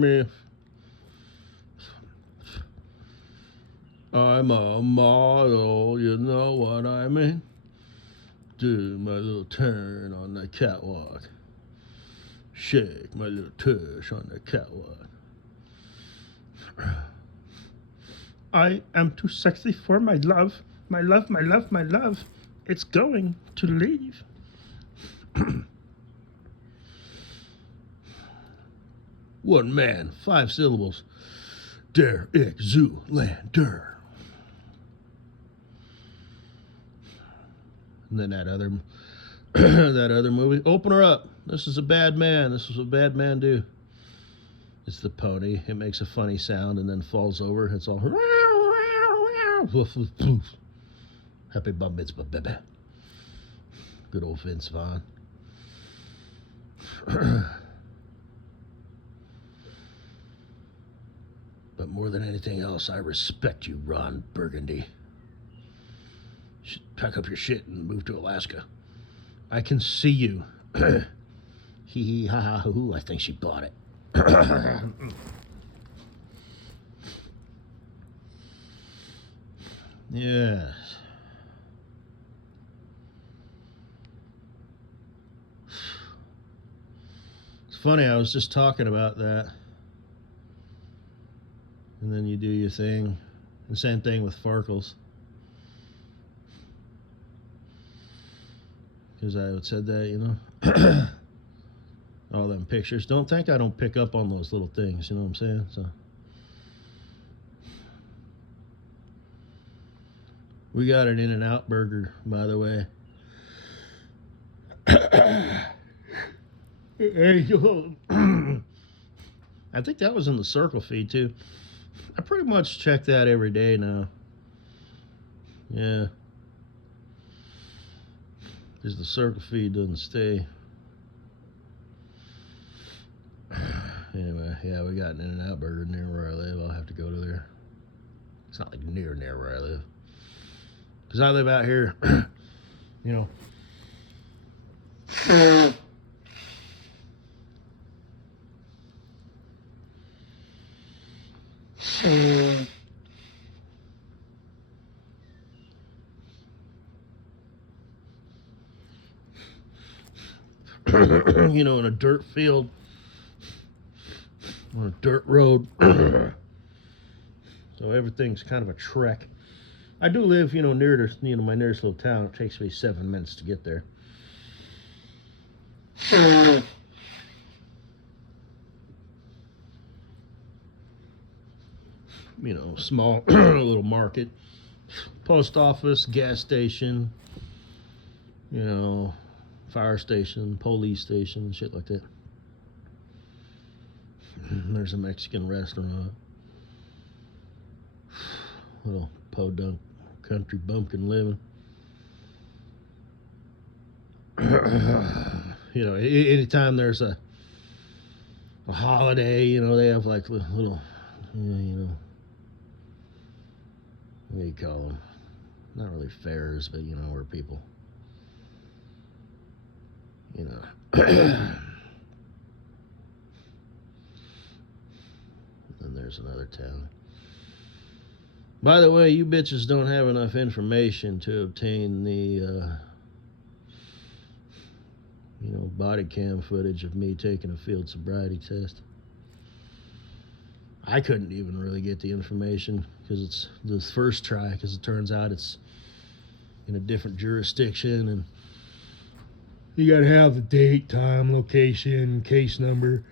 Me. I'm a model, you know what I mean? Do my little turn on the catwalk. Shake my little tush on the catwalk. I am too sexy for my love. My love, my love, my love. It's going to leave. One man, 5 syllables. Der ik Zoolander. And then that other that other movie. Open her up. This is a bad man. This is what bad man do. It's the pony. It makes a funny sound and then falls over. It's all happy bar mitzvah, baby. Good old Vince Vaughn. But more than anything else, I respect you, Ron Burgundy. You should pack up your shit and move to Alaska. I can see you. Hee hee ha ha hoo. I think she bought it. Yes. It's funny, I was just talking about that. And then you do your thing. The same thing with Farkles. Because I had said that, you know. All them pictures. Don't think I don't pick up on those little things, you know what I'm saying? So we got an In-N-Out burger, by the way. I think that was in the Circle feed too. I pretty much check that every day now. Yeah. Because the Circle feed doesn't stay. Anyway, yeah, we got an In-N-Out burger near where I live. I'll have to go to there. It's not like near where I live. Because I live out here, you know. You know, in a dirt field, on a dirt road. So everything's kind of a trek. I do live, you know, near to, you know, my nearest little town. It takes me 7 minutes to get there. You know, small little market, post office, gas station, you know, fire station, police station, shit like that. There's a Mexican restaurant. Little podunk country bumpkin living. You know, anytime there's a holiday, you know, they have like little, you know, what do you call them? Not really fairs, but you know, where people, you know. And there's another town. By the way, you bitches don't have enough information to obtain the, you know, body cam footage of me taking a field sobriety test. I couldn't even really get the information because it's the first try, because it turns out it's in a different jurisdiction, and you gotta have the date, time, location, case number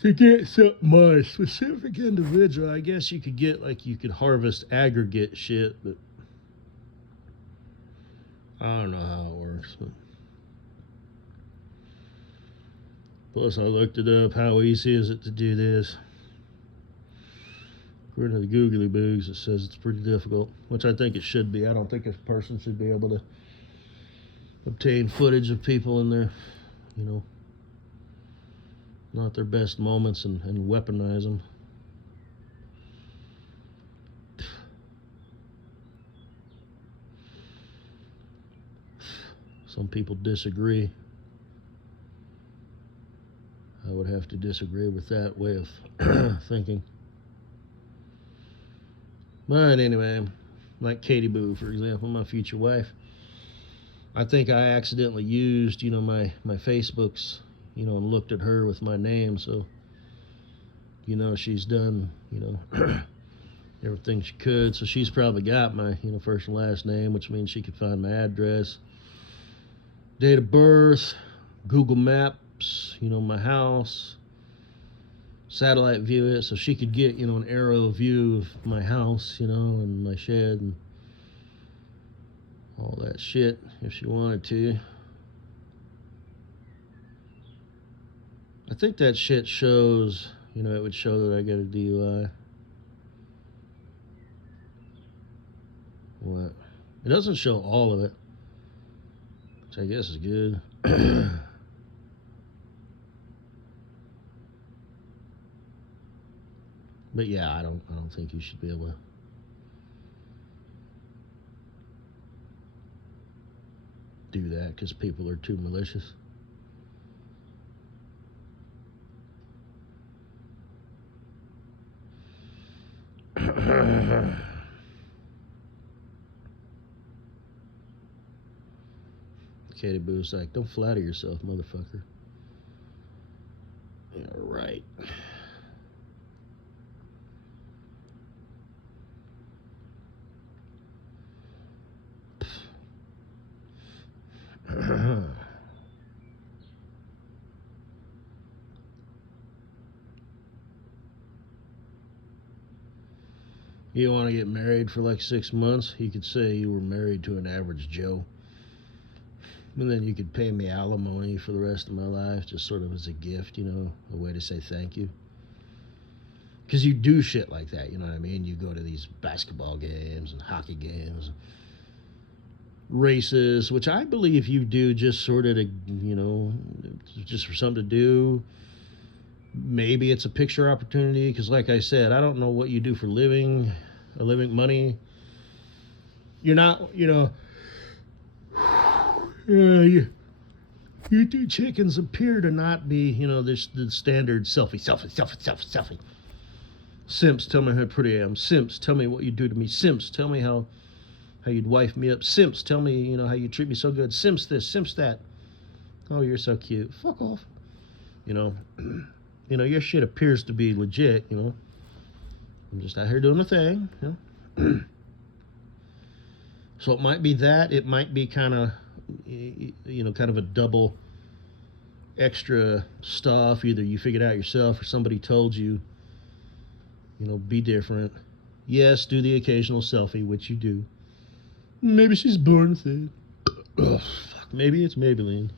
to get something on a specific individual. I guess you could get, like, you could harvest aggregate shit, but I don't know how it works. But plus, I looked it up. How easy is it to do this? According to the Googly Boogs, it says it's pretty difficult, which I think it should be. I don't think a person should be able to obtain footage of people in their, you know, not their best moments and weaponize them. Some people disagree. would have to disagree with that way of thinking. But anyway, like Katie Boo, for example, my future wife. I think I accidentally used, my Facebooks, and looked at her with my name. So, she's done, everything she could. So she's probably got my, first and last name, which means she could find my address, date of birth, Google Maps, my house, satellite view it, so she could get, an aerial view of my house, and my shed and all that shit if she wanted to. I think that shit shows, it would show that I got a DUI. What? It doesn't show all of it, which I guess is good. But yeah, I don't think you should be able to do that because people are too malicious. Katie Boo's like, don't flatter yourself, motherfucker. Yeah, right. You want to get married for like 6 months? You could say you were married to an average Joe. And then you could pay me alimony for the rest of my life, just sort of as a gift, a way to say thank you. Because you do shit like that, you know what I mean? You go to these basketball games and hockey games, races, which I believe you do just sort of to, just for something to do. Maybe it's a picture opportunity, because like I said, I don't know what you do for living money. You're not, you two chickens appear to not be, this the standard selfie. Simps, tell me how pretty I am. Simps, tell me what you do to me. Simps, tell me how you'd wife me up. Simps, tell me, how you treat me so good. Simps this, Simps that. Oh, you're so cute. Fuck off. Your shit appears to be legit, I'm just out here doing the thing, So it might be that. It might be kind of, kind of a double extra stuff. Either you figured out yourself or somebody told you, be different. Yes, do the occasional selfie, which you do. Maybe she's born with it. Ugh, fuck. Maybe it's Maybelline.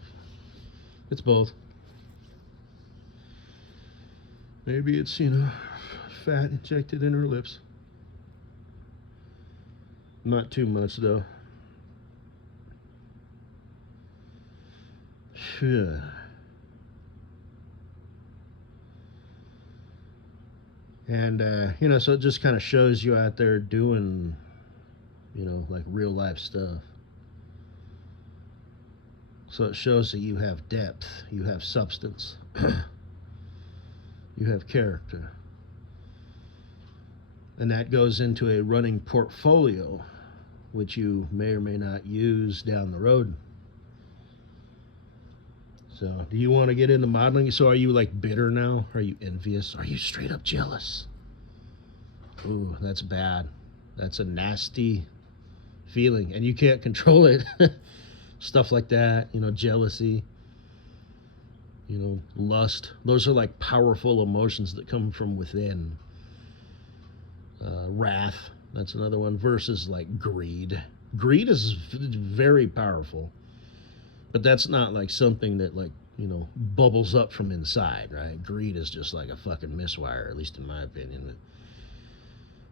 It's both. Maybe it's, fat injected in her lips. Not too much, though. Yeah. And, so it just kind of shows you out there doing, like real life stuff. So it shows that you have depth, you have substance, you have character. And that goes into a running portfolio, which you may or may not use down the road. So, do you want to get into modeling? So, are you like bitter now? Are you envious? Are you straight up jealous? Ooh, that's bad. That's a nasty feeling, and you can't control it. Stuff like that, jealousy, lust. Those are like powerful emotions that come from within. Wrath, that's another one, versus like greed. Greed is very powerful, but that's not like something that like, bubbles up from inside, right? Greed is just like a fucking miswire, at least in my opinion.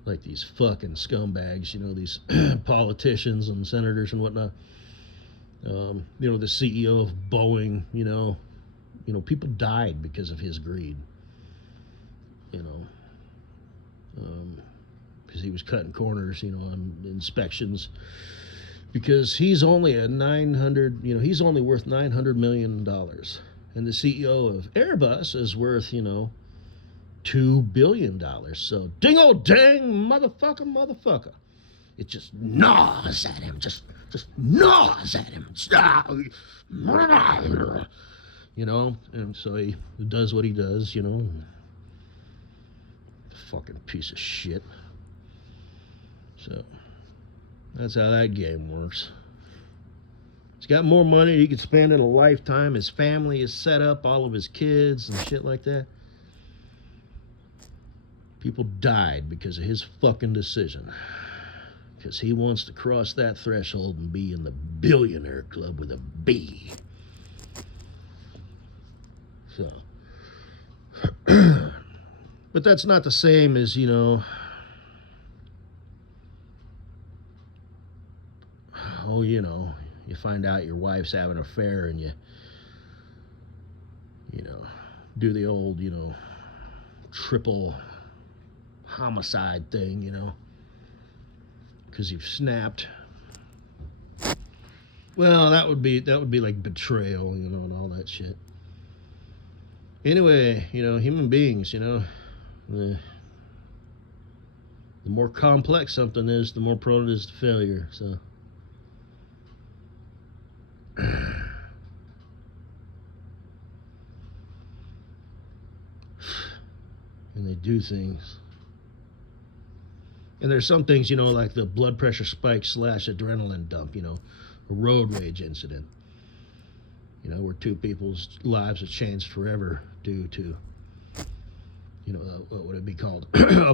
Like these fucking scumbags, these politicians and senators and whatnot. The CEO of Boeing, people died because of his greed. Because he was cutting corners, on inspections. Because he's only he's only worth $900 million. And the CEO of Airbus is worth, $2 billion. So, ding old dang, motherfucker. It just gnaws at him. Just gnaws at him. And so he does what he does, Fucking piece of shit. So, that's how that game works. He's got more money he could spend in a lifetime. His family is set up, all of his kids and shit like that. People died because of his fucking decision. Because he wants to cross that threshold and be in the billionaire club with a B. So. But that's not the same as, you find out your wife's having an affair and you do the old, triple homicide thing, because you've snapped. Well, that would be like betrayal, and all that shit. Anyway, human beings, the more complex something is, the more prone it is to failure. So, and they do things. And there's some things, like the blood pressure spike / adrenaline dump, a road rage incident, where two people's lives have changed forever due to, what would it be called? A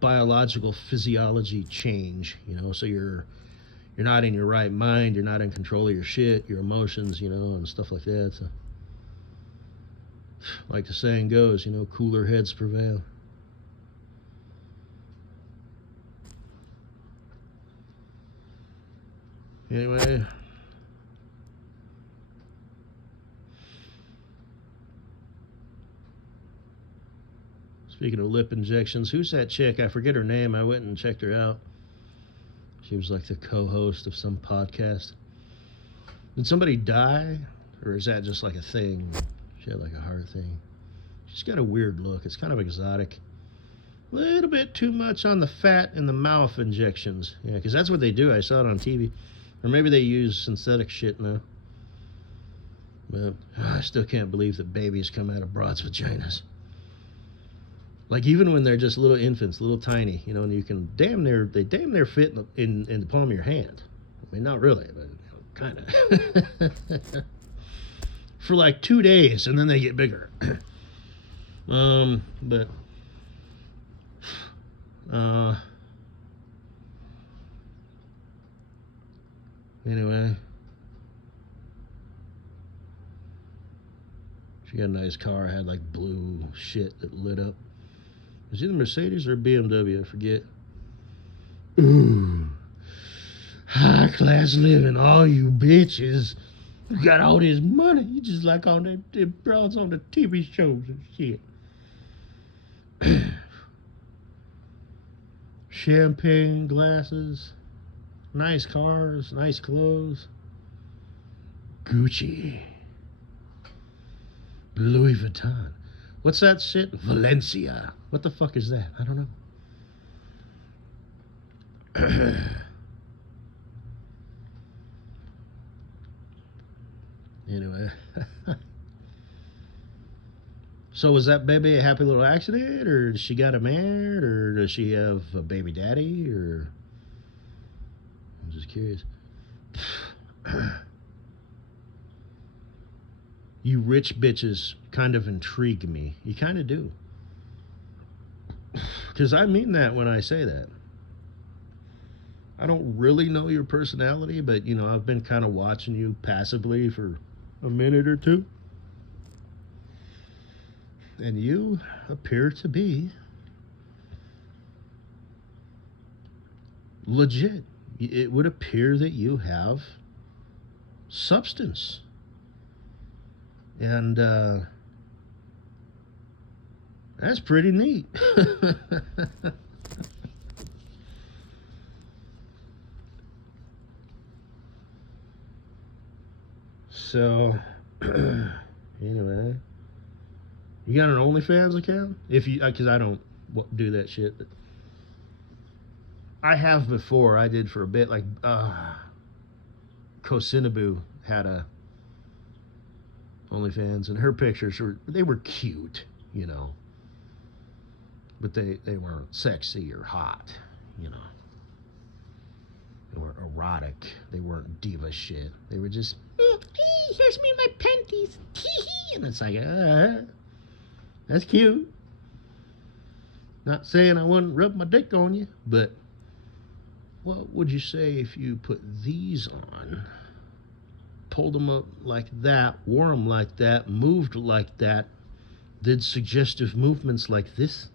biological physiology change, so you're not in your right mind, you're not in control of your shit, your emotions, and stuff like that. So, like the saying goes, cooler heads prevail. Anyway, speaking of lip injections, who's that chick? I forget her name. I went and checked her out. She was like the co-host of some podcast. Did somebody die? Or is that just like a thing? She had like a heart thing. She's got a weird look. It's kind of exotic. A little bit too much on the fat in the mouth injections. Yeah, because that's what they do. I saw it on TV. Or maybe they use synthetic shit now. But I still can't believe that babies come out of broads' vaginas. Like, even when they're just little infants, little tiny, and you can they damn near fit in the palm of your hand. I mean, not really, but kind of. For like 2 days, and then they get bigger. But anyway, she got a nice car, had like blue shit that lit up. Was it either Mercedes or BMW? I forget. Ooh, high class living, all you bitches. You got all this money. You just like on the broads on the TV shows and shit. Champagne glasses, nice cars, nice clothes. Gucci. Louis Vuitton. What's that shit? Valencia. What the fuck is that? I don't know. Anyway. So was that baby a happy little accident, or does she got a man, or does she have a baby daddy, or... I'm just curious. You rich bitches kind of intrigue me. You kind of do. Because I mean that when I say that. I don't really know your personality, but, I've been kind of watching you passively for a minute or two. And you appear to be legit. It would appear that you have substance. And that's pretty neat. So, Anyway, you got an OnlyFans account? If you, because I don't do that shit. But I have before. I did for a bit. Like Kosinabu had a OnlyFans, and her pictures were cute, you know, but they weren't sexy or hot, you know. They were erotic. They weren't diva shit. They were just, here's me in my panties, and it's like, that's cute. Not saying I wouldn't rub my dick on you, but what would you say if you put these on, pulled them up like that, wore them like that, moved like that, did suggestive movements like this?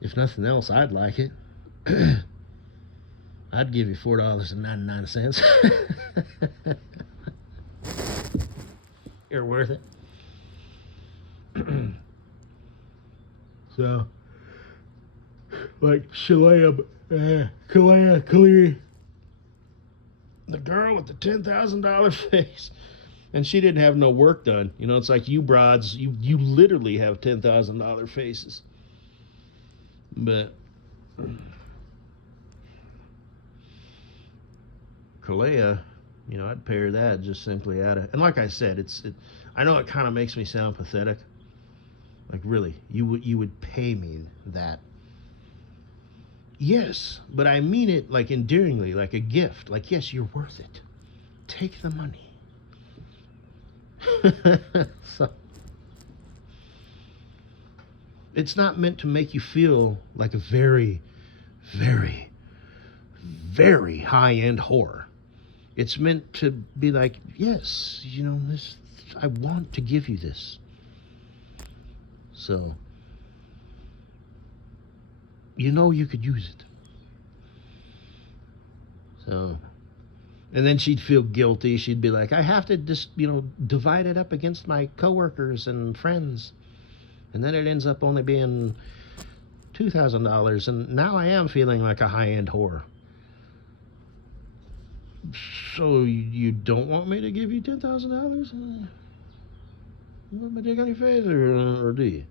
If nothing else, I'd like it. I'd give you $4.99. You're worth it. So, like Kalea, the girl with the $10,000 face, and she didn't have no work done. You know, it's like you broads, you literally have $10,000 faces. But Kalea, you know, I'd pair that just simply out of, and like I said, I know it kind of makes me sound pathetic. Like, really, you would pay me that? Yes, but I mean it like endearingly, like a gift. Like, yes, you're worth it. Take the money. So, it's not meant to make you feel like a very, very, very high-end whore. It's meant to be like, yes, you know, this, I want to give you this. So, you know you could use it. So, and then she'd feel guilty. She'd be like, I have to just, you know, divide it up against my coworkers and friends. And then it ends up only being $2,000. And now I am feeling like a high-end whore. So you don't want me to give you $10,000? Put my dick on your face, or do you?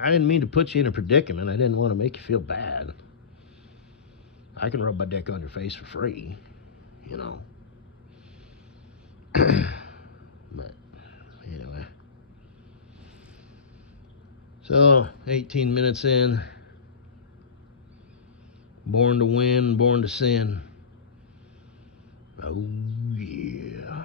I didn't mean to put you in a predicament. I didn't want to make you feel bad. I can rub my dick on your face for free, you know. But anyway. So, 18 minutes in. Born to win, born to sin. Oh, yeah.